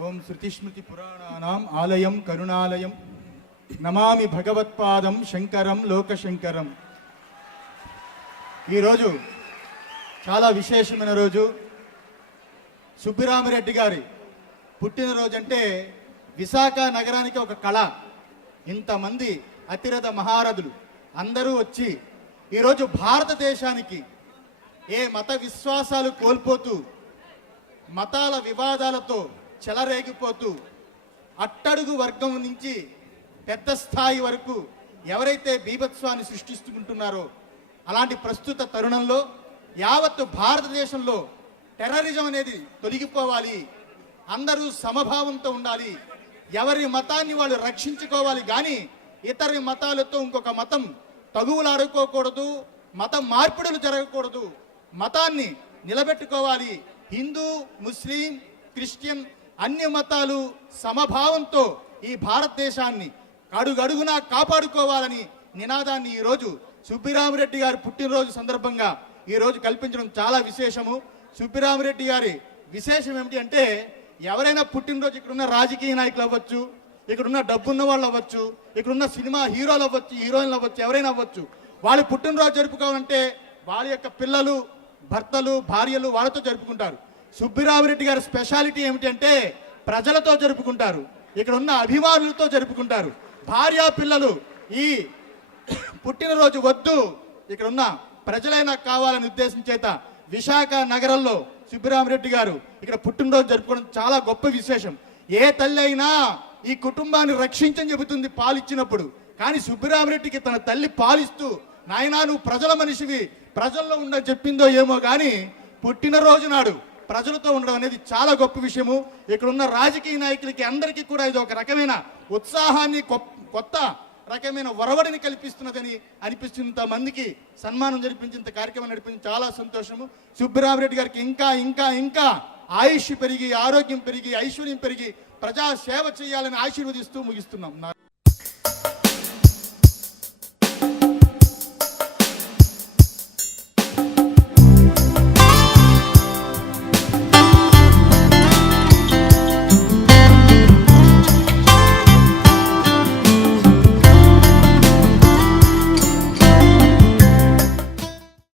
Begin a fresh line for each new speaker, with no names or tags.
ఓం శృతిస్మృతి పురాణానాం ఆలయం కరుణాలయం. నమామి భగవత్పాదం శంకరం లోకశంకరం. ఈరోజు చాలా విశేషమైన రోజు. సుబ్బిరామిరెడ్డి గారి పుట్టినరోజు అంటే విశాఖ నగరానికి ఒక కళ. ఇంతమంది అతిరథ మహారథులు అందరూ వచ్చి ఈరోజు భారతదేశానికి ఏ మత విశ్వాసాలు కోల్పోతూ మతాల వివాదాలతో చెలరేగిపోతూ అట్టడుగు వర్గం నుంచి పెద్ద స్థాయి వరకు ఎవరైతే బీభత్స్వాన్ని సృష్టిస్తుంటున్నారో అలాంటి ప్రస్తుత తరుణంలో యావత్తు భారతదేశంలో టెర్రరిజం అనేది తొలగిపోవాలి అందరూ సమభావంతో ఉండాలి ఎవరి మతాన్ని వాళ్ళు రక్షించుకోవాలి కానీ ఇతర మతాలతో ఇంకొక మతం తగువులాడుకోకూడదు మత మార్పిడులు జరగకూడదు మతాన్ని నిలబెట్టుకోవాలి హిందూ ముస్లిం క్రిస్టియన్ అన్ని మతాలు సమభావంతో ఈ భారతదేశాన్ని అడుగడుగునా కాపాడుకోవాలని నినాదాన్ని ఈరోజు సుబ్బిరామిరెడ్డి గారి పుట్టినరోజు సందర్భంగా ఈ రోజు కల్పించడం చాలా విశేషము. సుబ్బిరామిరెడ్డి గారి విశేషం ఏమిటి అంటే ఎవరైనా పుట్టినరోజు ఇక్కడున్న రాజకీయ నాయకులు అవ్వచ్చు ఇక్కడున్న డబ్బున్న వాళ్ళు అవ్వచ్చు ఇక్కడున్న సినిమా హీరోలు అవ్వచ్చు హీరోయిన్లు అవ్వచ్చు ఎవరైనా అవ్వచ్చు వాళ్ళు పుట్టినరోజు జరుపుకోవాలంటే వాళ్ళ యొక్క పిల్లలు భర్తలు భార్యలు వాళ్ళతో జరుపుకుంటారు. సుబ్బిరామిరెడ్డి గారి స్పెషాలిటీ ఏమిటంటే ప్రజలతో జరుపుకుంటారు. ఇక్కడ ఉన్న అభిమానులతో జరుపుకుంటారు. భార్య పిల్లలు ఈ పుట్టినరోజు వద్దు. ఇక్కడ ఉన్న ప్రజలైనా కావాలని ఉద్దేశం చేత విశాఖ నగరంలో సుబ్బిరామిరెడ్డి గారు ఇక్కడ పుట్టినరోజు జరుపుకోవడం చాలా గొప్ప విశేషం. ఏ తల్లి అయినా ఈ కుటుంబాన్ని రక్షించని చెబుతుంది పాలిచ్చినప్పుడు. కానీ సుబ్బిరామిరెడ్డికి తన తల్లి పాలిస్తూ నాయనా నువ్వు ప్రజల మనిషివి. ప్రజల్లో ఉండని చెప్పిందో ఏమో కానీ పుట్టినరోజు నాడు ప్రజలతో ఉండడం అనేది చాలా గొప్ప విషయము. ఇక్కడ ఉన్న రాజకీయ నాయకులకి అందరికీ కూడా ఇది ఒక రకమైన ఉత్సాహాన్ని కొత్త రకమైన ఒరవడిని కల్పిస్తున్నదని అనిపిస్తున్నంత మందికి సన్మానం జరిపించేంత కార్యక్రమం నడిపించి చాలా సంతోషము. సుబ్బరామరెడ్డి గారికి ఇంకా ఇంకా ఇంకా ఆయుష్ పెరిగి ఆరోగ్యం పెరిగి ఐశ్వర్యం పెరిగి ప్రజా సేవ చేయాలని ఆశీర్వదిస్తూ ముగిస్తున్నాం.